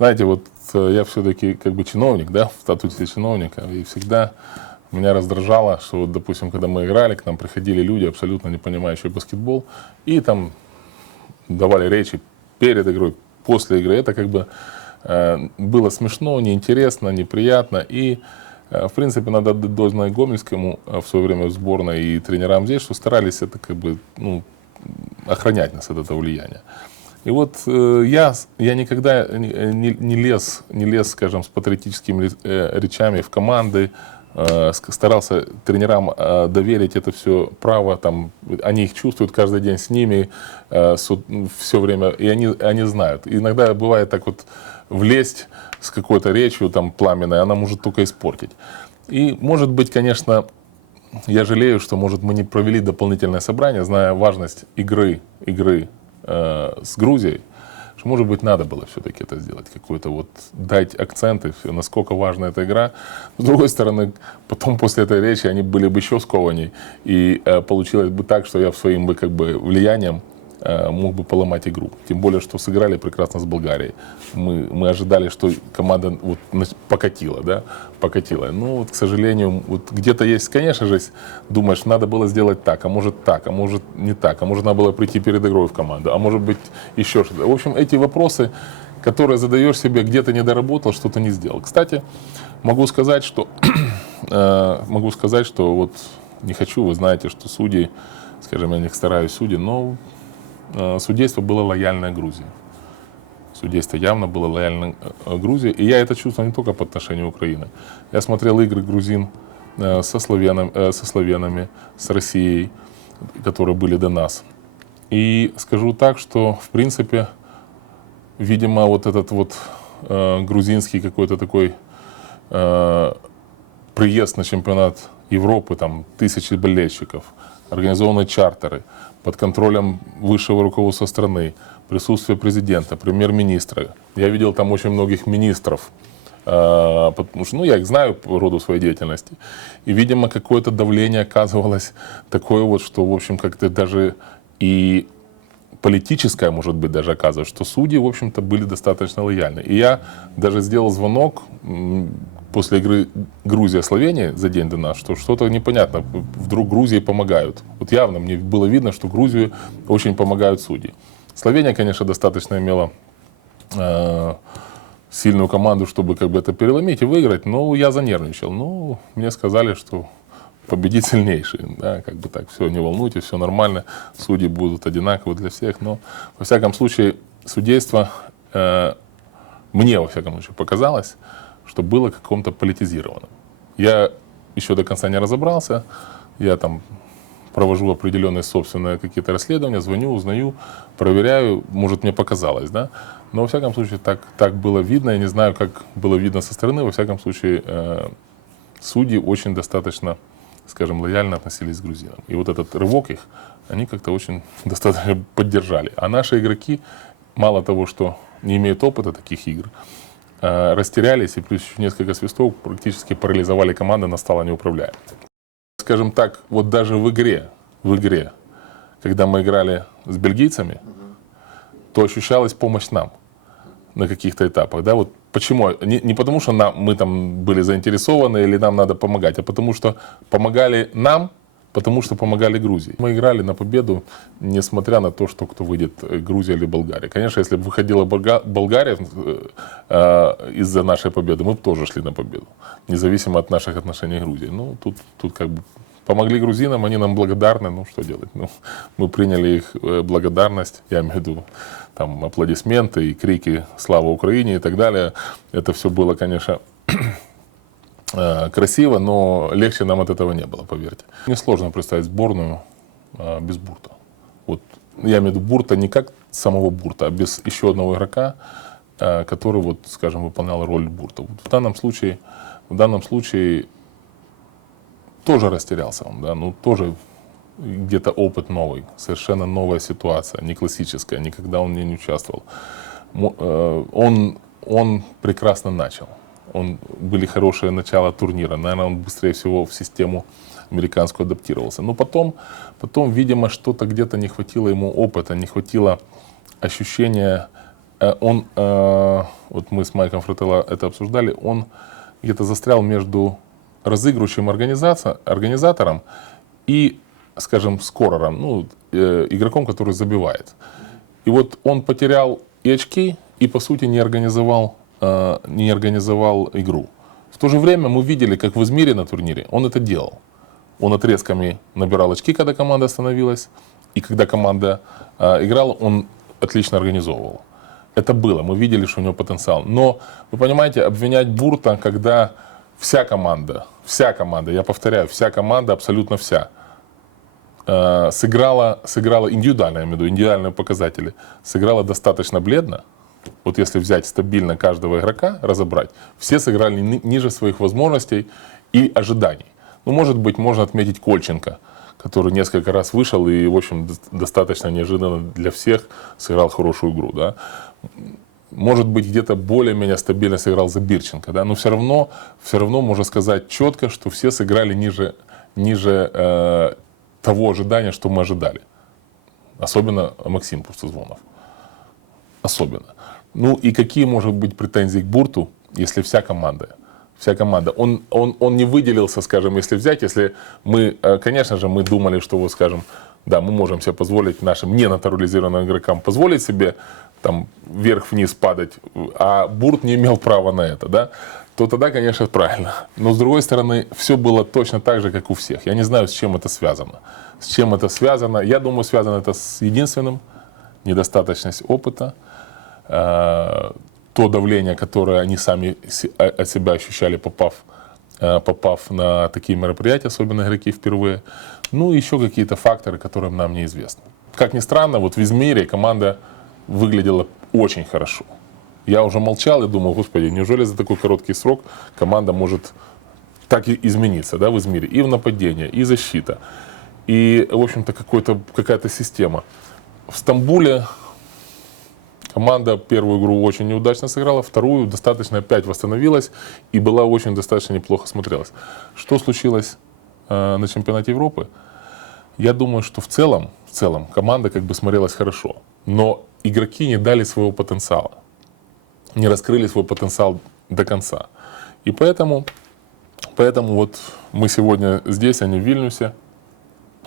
Знаете, вот э, я все-таки как бы чиновник, да, в статусе чиновника, и всегда меня раздражало, что, вот, допустим, когда мы играли, к нам приходили люди, абсолютно не понимающие баскетбол, и там давали речи перед игрой, после игры. Это как бы э, было смешно, неинтересно, неприятно. И, э, в принципе, надо отдать должное Гомельскому э, в свое время в сборной и тренерам здесь, что старались это как бы, ну, охранять нас от этого влияния. И вот э, я, я никогда не, не, не лез, не лез, скажем, с патриотическими э, речами в команды, э, старался тренерам э, доверить это все право, там, они их чувствуют каждый день с ними, все время, и они, они знают. Иногда бывает так вот влезть с какой-то речью там пламенной, она может только испортить. И может быть, конечно, я жалею, что, может, мы не провели дополнительное собрание, зная важность игры, игры э, с Грузией, что, может быть, надо было все-таки это сделать, какой-то вот дать акценты, насколько важна эта игра. С другой стороны, потом после этой речи они были бы еще скованней, и э, получилось бы так, что я своим бы как бы влиянием мог бы поломать игру. Тем более, что сыграли прекрасно с Болгарией. Мы, мы ожидали, что команда вот покатила, да, покатила. Ну, вот, к сожалению, вот где-то есть, конечно же, думаешь, надо было сделать так, а может так, а может не так, а может надо было прийти перед игрой в команду, а может быть еще что-то. В общем, эти вопросы, которые задаешь себе, где-то не доработал, что-то не сделал. Кстати, могу сказать, что э, могу сказать, что вот не хочу, вы знаете, что судьи, скажем, я не стараюсь судьи, но э, судейство было лояльное Грузии. Судейство явно было лояльно э, Грузии. И я это чувствую не только по отношению Украины. Я смотрел игры грузин э, со, славянам- э, со славянами, с Россией, которые были до нас. И скажу так, что, в принципе, видимо, вот этот вот э, грузинский какой-то такой э, приезд на чемпионат Европы, там тысячи болельщиков, организованные чартеры, под контролем высшего руководства страны, присутствие президента, премьер-министра. Я видел там очень многих министров, э, потому что, ну, я их знаю по роду своей деятельности. И, видимо, какое-то давление оказывалось такое вот, что, в общем, как-то даже и политическое, может быть, даже оказывается, что судьи, в общем-то, были достаточно лояльны. И я даже сделал звонок после игры Грузия-Словения за день до нас, что что-то непонятно, вдруг Грузии помогают. Вот явно мне было видно, что Грузию очень помогают судьи. Словения, конечно, достаточно имела э, сильную команду, чтобы как бы это переломить и выиграть, но я занервничал. Ну, мне сказали, что победит сильнейший, да, как бы так, все, не волнуйтесь, все нормально, судьи будут одинаковы для всех, но, во всяком случае, судейство, э, мне, во всяком случае, показалось, что было каком-то политизированным. Я еще до конца не разобрался, я там провожу определенные собственные какие-то расследования, звоню, узнаю, проверяю, может, мне показалось, да, но, во всяком случае, так, так было видно, я не знаю, как было видно со стороны, во всяком случае, э, судьи очень достаточно, скажем, лояльно относились к грузинам. И вот этот рывок их, они как-то очень достаточно поддержали. А наши игроки, мало того, что не имеют опыта таких игр, э, растерялись и плюс еще несколько свистов практически парализовали команду, она стала неуправляемой. Скажем так, вот даже в игре, в игре, когда мы играли с бельгийцами, то ощущалась помощь нам на каких-то этапах, да, вот почему, не, не потому что нам, мы там были заинтересованы или нам надо помогать, а потому что помогали нам, потому что помогали Грузии. Мы играли на победу, несмотря на то, что кто выйдет, э, Грузия или Болгария. Конечно, если бы выходила Болга- Болгария э, э, из-за нашей победы, мы бы тоже шли на победу, независимо от наших отношений с Грузией. Ну, тут, тут как бы помогли грузинам, они нам благодарны, ну, что делать? Ну, мы приняли их э, благодарность, я имею в виду, там, аплодисменты и крики «Слава Украине» и так далее. Это все было, конечно, э, красиво, но легче нам от этого не было, поверьте. Мне сложно представить сборную э, без Бурта. Вот я имею в виду Бурта не как самого Бурта, а без еще одного игрока, который, вот, скажем, выполнял роль Бурта. Вот в данном случае, в данном случае тоже растерялся он, да, ну тоже где-то опыт новый, совершенно новая ситуация, не классическая, никогда он в ней не участвовал. Э, Он, он прекрасно начал. Он, были хорошие начала турнира. Наверное, он быстрее всего в систему американскую адаптировался. Но потом, потом видимо, что-то где-то не хватило ему опыта, не хватило ощущения э, он, э, вот мы с Майком Фрателло это обсуждали, он где-то застрял между разыгрывающим организатором и, скажем, скорером, ну, э, игроком, который забивает. И вот он потерял и очки, и, по сути, не организовал, э, не организовал игру. В то же время мы видели, как в Измире на турнире он это делал. Он отрезками набирал очки, когда команда остановилась, и когда команда э, играла, он отлично организовывал. Это было, мы видели, что у него потенциал. Но, вы понимаете, обвинять Бурта, когда вся команда, вся команда, я повторяю, вся команда, абсолютно вся, э, сыграла, сыграла индивидуально, я имею в виду, индивидуальные показатели, сыграла достаточно бледно. Вот если взять стабильно каждого игрока, разобрать, все сыграли ни- ниже своих возможностей и ожиданий. Ну, может быть, можно отметить Кольченко, который несколько раз вышел и, в общем, достаточно неожиданно для всех сыграл хорошую игру, да. Может быть, где-то более-менее стабильно сыграл Забирченко, да, но все равно, все равно можно сказать четко, что все сыграли ниже, ниже э, того ожидания, что мы ожидали. Особенно Максим Пустозвонов. Особенно. Ну и какие может быть претензии к Бурту, если вся команда? Вся команда. Он, он, он не выделился, скажем, если взять, если мы, э, конечно же, мы думали, что, вот, скажем, да, мы можем себе позволить нашим ненатурализированным игрокам позволить себе там вверх-вниз падать, а Бурт не имел права на это, да, то тогда, конечно, правильно. Но с другой стороны, все было точно так же, как у всех. Я не знаю, с чем это связано. С чем это связано? Я думаю, связано это с единственным недостаточность опыта, э, то давление, которое они сами от себя ощущали, попав, э, попав на такие мероприятия, особенно игроки впервые. Ну и еще какие-то факторы, которые нам неизвестны. Как ни странно, вот в Измире команда выглядела очень хорошо. Я уже молчал и думал, господи, неужели за такой короткий срок команда может так и измениться да, в Измире? И в нападении, и защита, и, в общем-то, какая-то система. В Стамбуле команда первую игру очень неудачно сыграла, вторую достаточно опять восстановилась и была очень достаточно неплохо смотрелась. Что случилось э, на чемпионате Европы? Я думаю, что в целом, в целом команда как бы смотрелась хорошо, но игроки не дали своего потенциала, не раскрыли свой потенциал до конца. И поэтому, поэтому вот мы сегодня здесь, а не в Вильнюсе.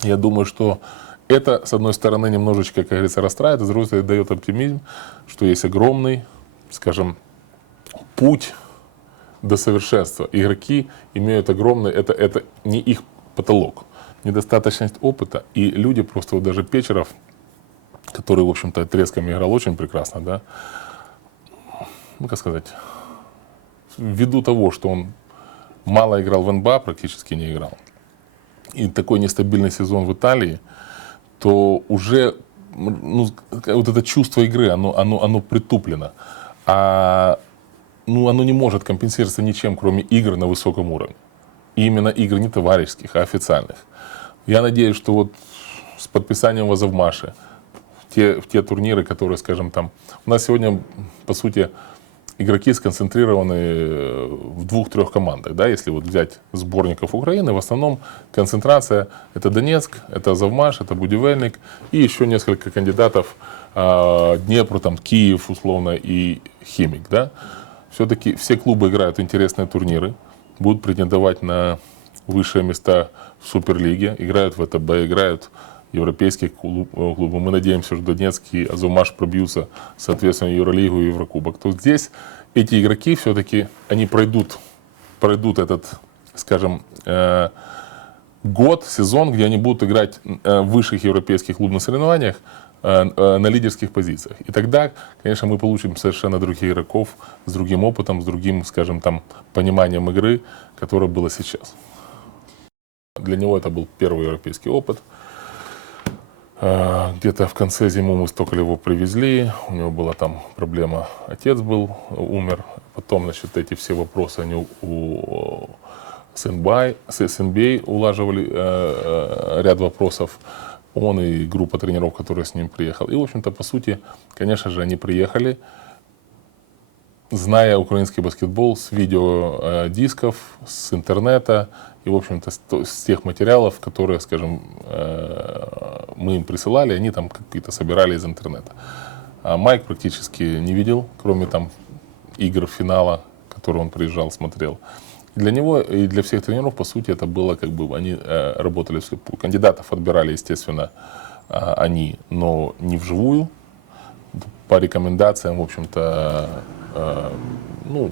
Я думаю, что это, с одной стороны, немножечко, как говорится, расстраивает, а с другой стороны, дает оптимизм, что есть огромный, скажем, путь до совершенства. Игроки имеют огромный, это, это не их потолок, недостаточность опыта. И люди просто, вот даже Печеров, который, в общем-то, отрезками играл очень прекрасно, да, ну, как сказать, ввиду того, что он мало играл в НБА, практически не играл, и такой нестабильный сезон в Италии, то уже ну, вот это чувство игры, оно, оно, оно притуплено. А ну, оно не может компенсироваться ничем, кроме игр на высоком уровне. И именно игр не товарищеских, а официальных. Я надеюсь, что вот с подписанием Вазовмаши, те, в те турниры, которые, скажем, там... У нас сегодня, по сути, игроки сконцентрированы э, в двух-трех командах. Да? Если вот взять сборников Украины, в основном концентрация это Донецк, это Завмаш, это Будивельник и еще несколько кандидатов а, Днепр, там, Киев, условно, и Химик. Да? Все-таки все клубы играют интересные турниры, будут претендовать на высшие места в Суперлиге, играют в ВТБ, играют европейские клуб- э, клубы. Мы надеемся, что Донецк и Азовмаш пробьются, соответственно, Евролигу и Еврокубок. То здесь эти игроки все-таки, они пройдут, пройдут этот, скажем, э, год, сезон, где они будут играть э, в высших европейских клубных соревнованиях э, э, на лидерских позициях. И тогда, конечно, мы получим совершенно других игроков с другим опытом, с другим, скажем, там, пониманием игры, которое было сейчас. Для него это был первый европейский опыт. Э, Где-то в конце зимы мы с Токолеву привезли, у него была там проблема, отец был, умер, потом, значит, эти все вопросы они у с NBA, с NBA улаживали э, э, ряд вопросов, он и группа тренеров, которая с ним приехала. И, в общем-то, по сути, конечно же, они приехали, зная украинский баскетбол с видеодисков, с интернета и, в общем-то, с, тех материалов, которые, скажем, э, мы им присылали, они там какие-то собирали из интернета. А Майк практически не видел, кроме там игр финала, которые он приезжал, смотрел. Для него и для всех тренеров, по сути, это было как бы они э, работали вслепую. Кандидатов отбирали, естественно, э, они, но не вживую, по рекомендациям, в общем-то, э, ну,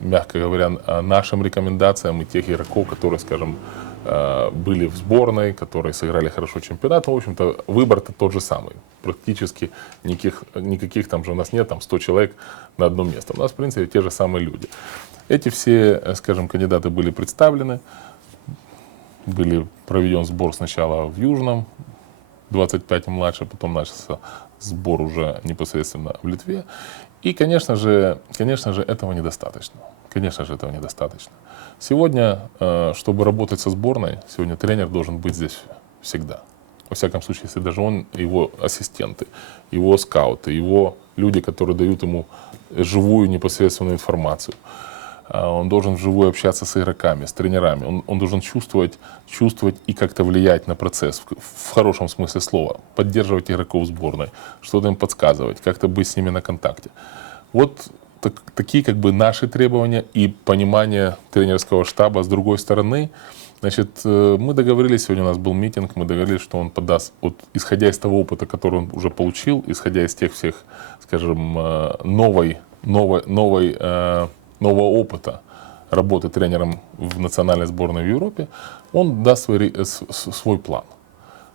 мягко говоря, э, нашим рекомендациям и тех игроков, которые, скажем, э, были в сборной, которые сыграли хорошо чемпионат, ну, в общем-то, выбор-то тот же самый. Практически никаких, никаких там же у нас нет, там 100 человек на одно место. У нас, в принципе, те же самые люди. Эти все, э, скажем, кандидаты были представлены, были проведен сбор сначала в Южном, 25 и младше, потом начался сбор уже непосредственно в Литве. И, конечно же, конечно же, этого недостаточно. Конечно же, этого недостаточно. Сегодня, э, чтобы работать со сборной, сегодня тренер должен быть здесь всегда. Во всяком случае, если даже он, его ассистенты, его скауты, его люди, которые дают ему живую непосредственную информацию. А, Он должен вживую общаться с игроками, с тренерами. Он, он должен чувствовать, чувствовать и как-то влиять на процесс в, в хорошем смысле слова. Поддерживать игроков сборной, что-то им подсказывать, как-то быть с ними на контакте. Вот так- такие как бы наши требования и понимание тренерского штаба. С другой стороны, значит, э, мы договорились, сегодня у нас был митинг, мы договорились, что он подаст, вот, исходя из того опыта, который он уже получил, исходя из тех всех, скажем, э, новой, новой, новой, э, нового опыта работы тренером в национальной сборной в Европе, он даст свой, свой план.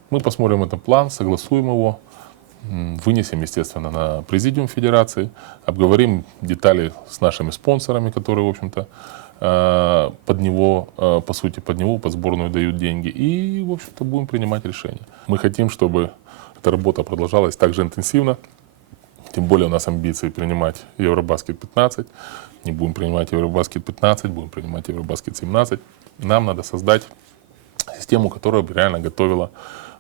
Мы посмотрим этот план, согласуем его, вынесем, естественно, на президиум федерации, обговорим детали с нашими спонсорами, которые, в общем-то, э, под него, э, по сути, под него, под сборную дают деньги. И, в общем-то, будем принимать решения. Мы хотим, чтобы эта работа продолжалась так же интенсивно, тем более у нас амбиции принимать Евробаскет 15. Не будем принимать Евробаскет 15, будем принимать Евробаскет 17. Нам надо создать систему, которая бы реально готовила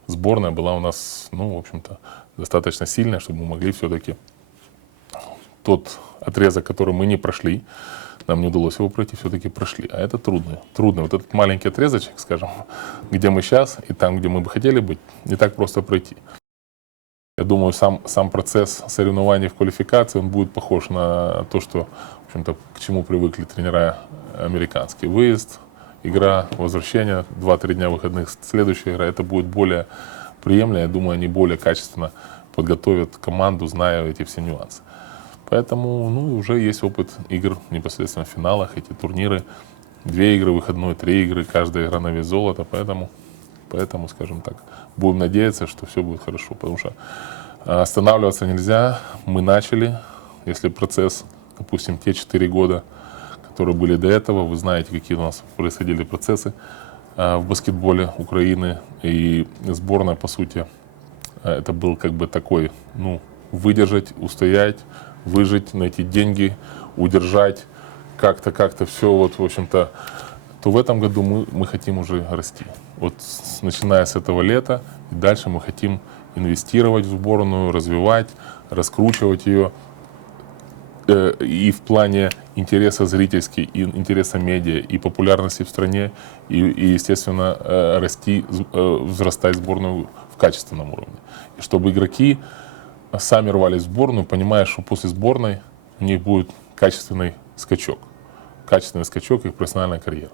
сборная, была у нас, ну, в общем-то, достаточно сильная, чтобы мы могли все-таки тот отрезок, который мы не прошли, нам не удалось его пройти, все-таки прошли. А это трудно. Трудно. Вот этот маленький отрезочек, скажем, где мы сейчас и там, где мы бы хотели быть, не так просто пройти. Я думаю, сам, сам процесс соревнований в квалификации, он будет похож на то, что, в общем-то, к чему привыкли тренера американские. Выезд, игра, возвращение, 2-3 дня выходных, следующая игра. Это будет более приемлемо. Я думаю, они более качественно подготовят команду, зная эти все нюансы. Поэтому, ну, уже есть опыт игр непосредственно в финалах, эти турниры. Две игры выходной, три игры, каждая игра на вес золота. Поэтому, поэтому, скажем так, будем надеяться, что все будет хорошо. Потому что а, останавливаться нельзя. Мы начали. Если процесс, допустим, те четыре года, которые были до этого, вы знаете, какие у нас происходили процессы а, в баскетболе Украины. И сборная, по сути, а, это был как бы такой, ну, выдержать, устоять, выжить, найти деньги, удержать, как-то, как-то все, вот, в общем-то, то в этом году мы, мы хотим уже расти. Вот с- начиная с этого лета и дальше мы хотим инвестировать в сборную, развивать, раскручивать ее э, и в плане интереса зрительский, и интереса медиа, и популярности в стране, и, и, естественно, э, расти, э, взрастать сборную в качественном уровне. И чтобы игроки сами рвались в сборную, понимая, что после сборной у них будет качественный скачок. Качественный скачок их профессиональная карьера.